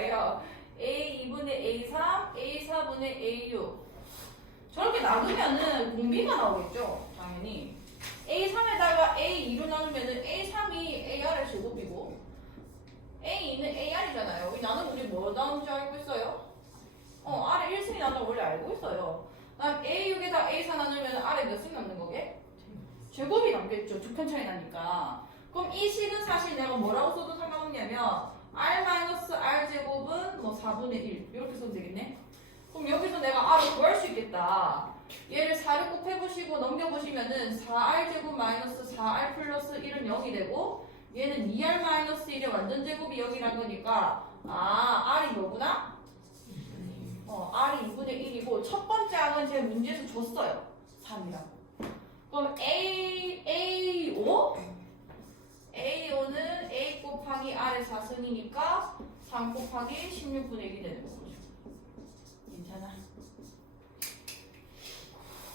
거예요. A2분의 A3, A4분의 A6. 저렇게 나누면은 공비가 나오겠죠? 당연히. A3에다가 A2로 나누면은 A3이 AR의 제곱이고, A2는 AR이잖아요. 우리 나는 우리 뭐 나온 줄 알고 있어요? 어, 아래 1승이 나는 원래 알고 있어요. 난 A6에다 A4 나누면 아래 몇 승 남는 거게? 제곱이 남겠죠. 두 편 차이 나니까. 그럼 이 실은 사실 내가 뭐라고 써도 상관없냐면 R-R 4분의 1 이렇게 써도 되겠네? 그럼 여기서 내가 R을 구할 수 있겠다. 얘를 4를 곱해보시고 넘겨보시면은 4R 제곱 마이너스 4R 플러스 1은 0이 되고 얘는 2R 마이너스 1의 완전 제곱이 0이란 거니까 아 R이 뭐구나? 어 R이 2분의 1이고 첫 번째 항은 제 문제에서 줬어요. 3이라고. 그럼 A, A5? A5는 A 곱하기 R의 4승이니까 3 곱하기 16분의 1이 되는 거죠.